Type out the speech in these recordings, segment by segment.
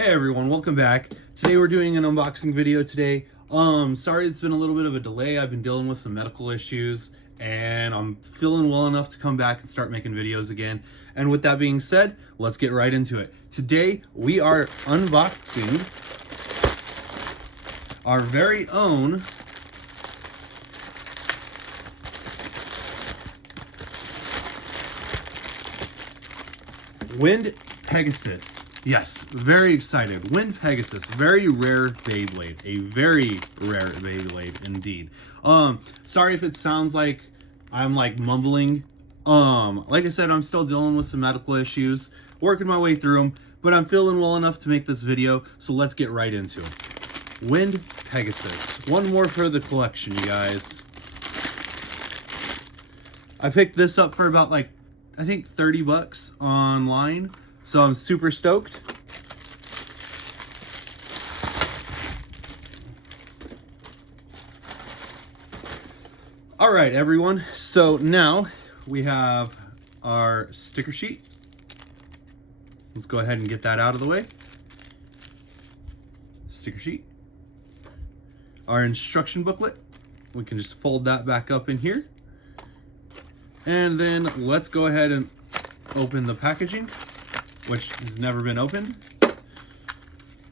Hey everyone, welcome back. Today we're doing an unboxing video today. Sorry it's been a little bit of a delay. I've been dealing with some medical issues and I'm feeling well enough to come back and start making videos again. And with that being said, let's get right into it. Today we are unboxing our very own Wind Pegasus. Yes, very excited. Wind Pegasus, very rare Beyblade. A very rare Beyblade indeed. Sorry if it sounds like I'm like mumbling. Like I said, I'm still dealing with some medical issues, working my way through them, but I'm feeling well enough to make this video, so let's get right into it. Wind Pegasus. One more for the collection, you guys. I picked this up for about like, I think 30 bucks online. So I'm super stoked. All right, everyone. So now we have our sticker sheet. Let's go ahead and get that out of the way. Sticker sheet. Our instruction booklet. We can just fold that back up in here. And then let's go ahead and open the packaging, which has never been opened.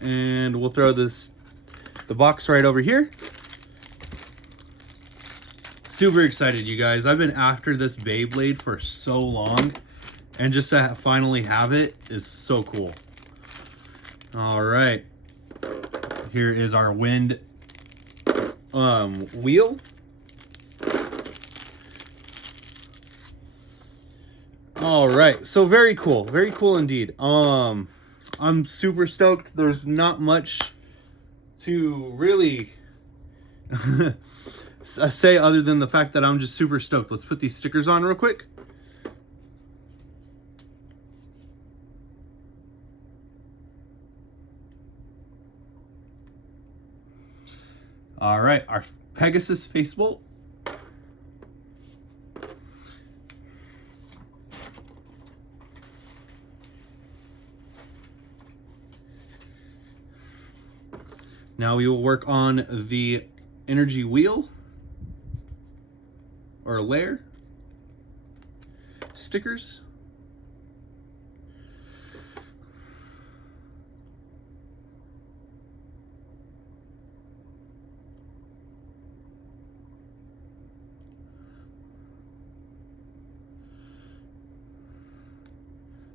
And we'll throw the box right over here. Super excited, you guys. I've been after this Beyblade for so long, and just to finally have it is so cool. All right. Here is our Wind wheel. All right, so very cool indeed. I'm super stoked. There's not much to really say other than the fact that I'm just super stoked. Let's put these stickers on real quick. All right, our Pegasus face bolt. Now we will work on the energy wheel or layer stickers.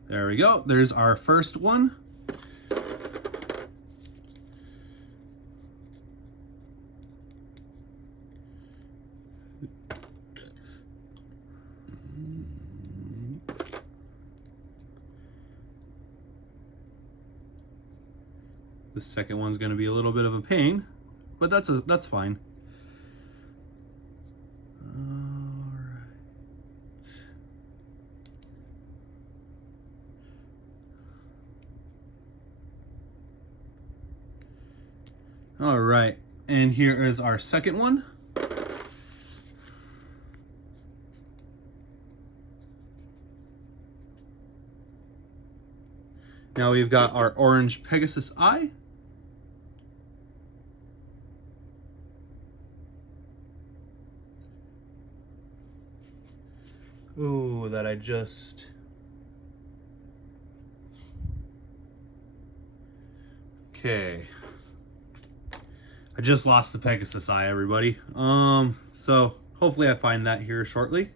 There we go. There's our first one. The second one's going to be a little bit of a pain, but that's fine. All right, and here is our second one. Now we've got our orange Pegasus eye. Ooh, that I just... Okay. I just lost the Pegasus eye, everybody. So hopefully I find that here shortly.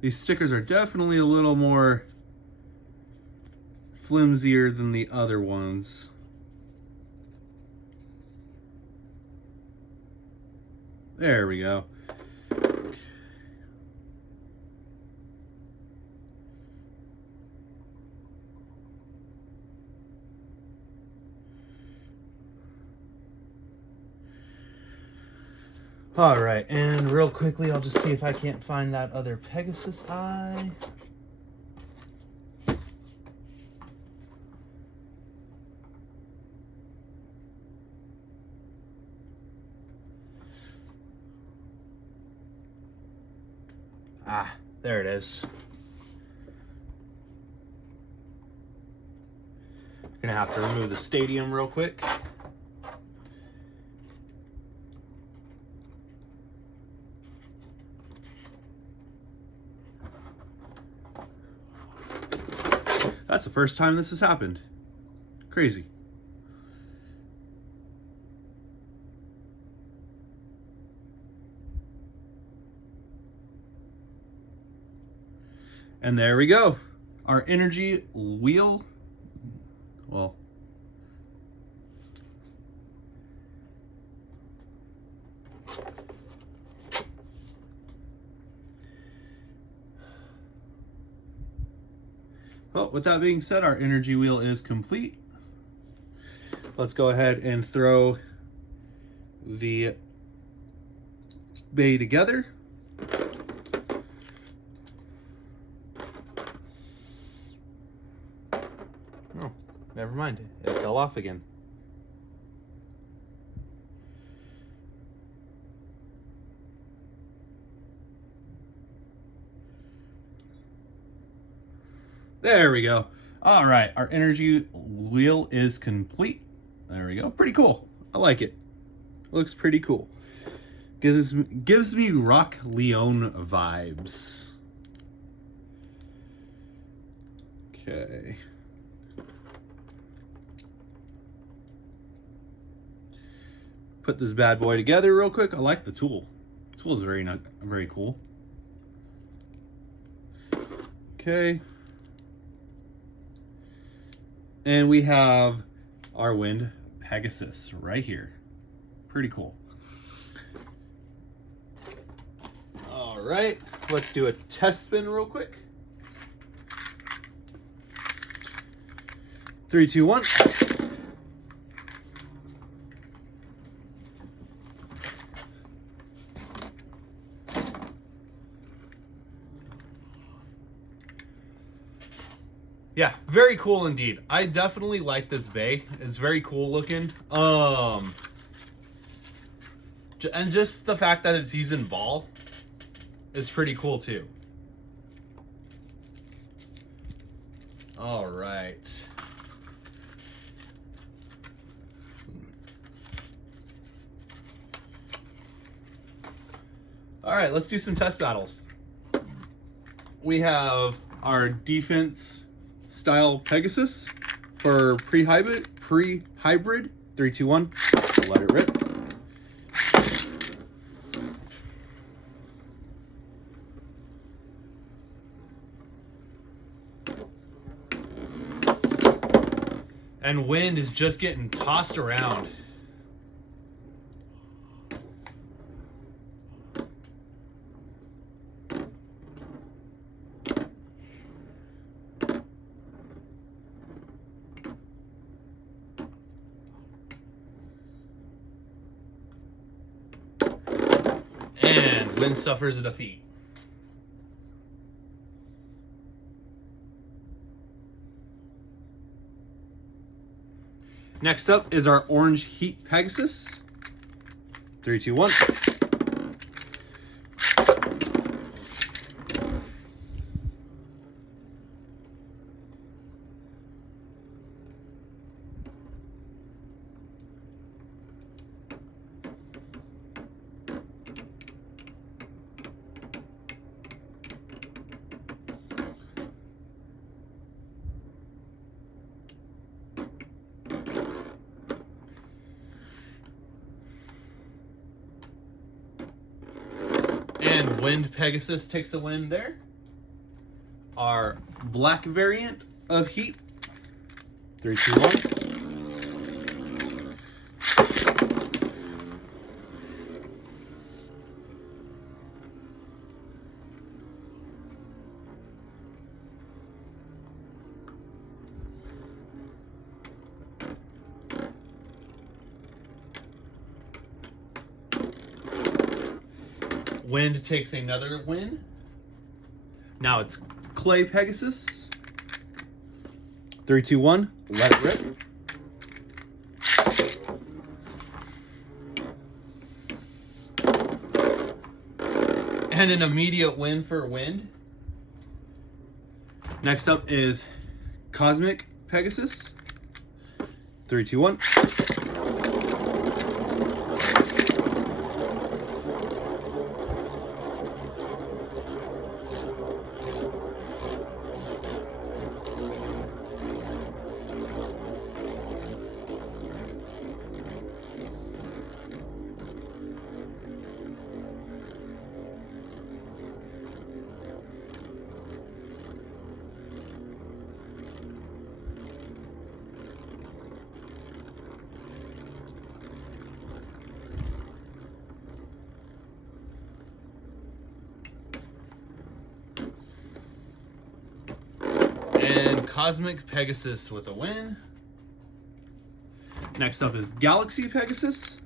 These stickers are definitely a little more flimsier than the other ones. There we go. All right, and real quickly, I'll just see if I can't find that other Pegasus eye. Ah, there it is. Gonna have to remove the stadium real quick. That's the first time this has happened. Crazy. And there we go. Our energy wheel. Well, with that being said, our energy wheel is complete. Let's go ahead and throw the bay together. Oh, never mind. It fell off again. There we go. All right, our energy wheel is complete. There we go. Pretty cool. I like it. Looks pretty cool. Gives me Rock Leone vibes. Okay. Put this bad boy together real quick. I like the tool. The tool is very cool. Okay. And we have our wind Pegasus right here. Pretty cool. All right, let's do a test spin real quick. 3, 2, 1. Yeah, very cool indeed. I definitely like this bay. It's very cool looking. And just the fact that it's using ball is pretty cool too. All right. All right, let's do some test battles. We have our defense style Pegasus for pre-hybrid. 3, 2, 1. Let it rip. And wind is just getting tossed around. And wind suffers a defeat. Next up is our orange heat Pegasus. 3, 2, 1. And wind Pegasus takes a win there. Our black variant of heat. 3, 2, 1. Wind takes another win. Now it's clay Pegasus. 3, 2, 1. Let it rip. And an immediate win for Wind. Next up is Cosmic Pegasus. 3, 2, 1. And Cosmic Pegasus with a win. Next up is Galaxy Pegasus.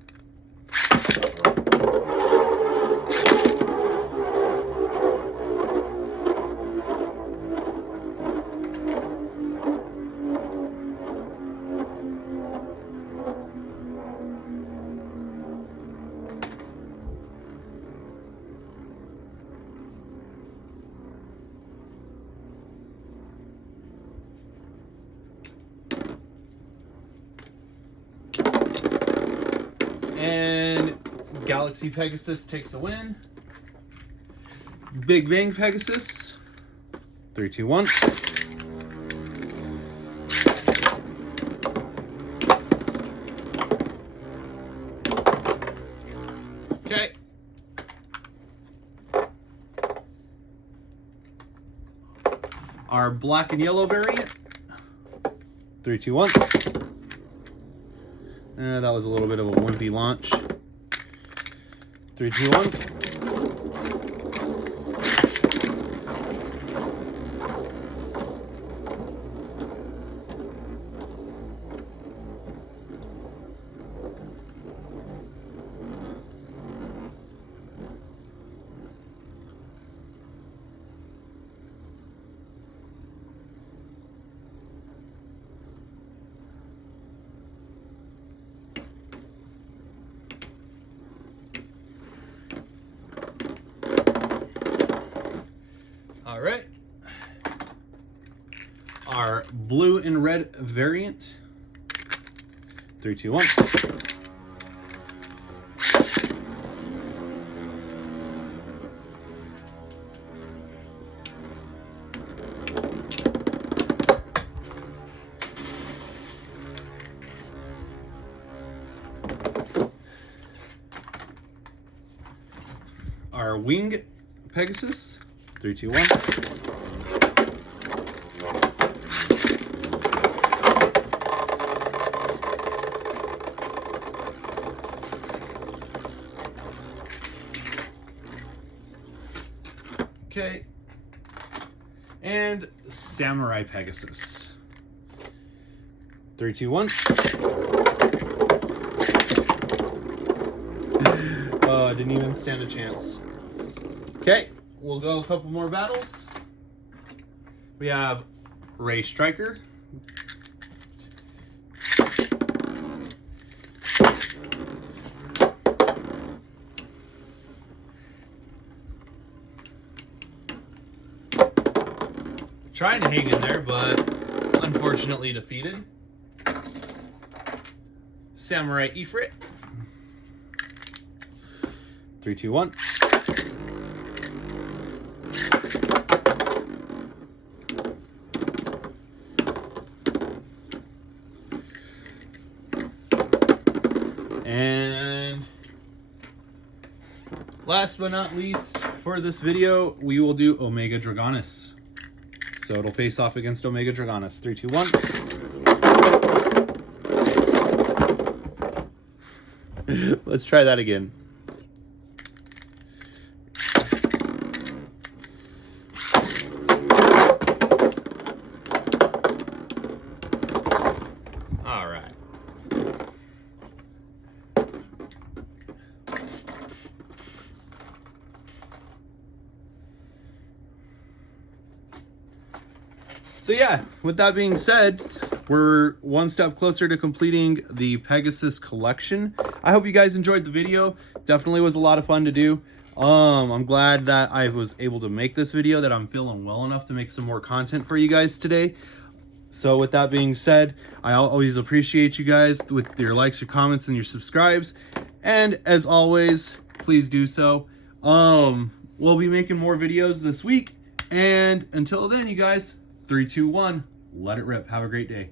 And Galaxy Pegasus takes a win. Big Bang Pegasus. 3, 2, 1. Okay. Our black and yellow variant. 3, 2, 1. That was a little bit of a wimpy launch. 3, 2, 1. All right. Our blue and red variant. 3, 2, 1. Our wing Pegasus. 3, 2, 1. Okay. And Samurai Pegasus. 3, 2, 1. Oh, didn't even stand a chance. Okay. We'll go a couple more battles. We have Ray Striker. Trying to hang in there, but unfortunately defeated. Samurai Ifrit. 3, 2, 1. And last but not least for this video, we will do Omega Dragonis. So it'll face off against Omega Dragonis. 3, 2, 1. Let's try that again. All right. So yeah, with that being said, we're one step closer to completing the Pegasus collection. I hope you guys enjoyed the video. Definitely was a lot of fun to do. I'm glad that I was able to make this video, that I'm feeling well enough to make some more content for you guys today. So with that being said, I always appreciate you guys with your likes, your comments, and your subscribes. And as always, please do so. We'll be making more videos this week. And until then, you guys, 3, 2, 1, let it rip. Have a great day.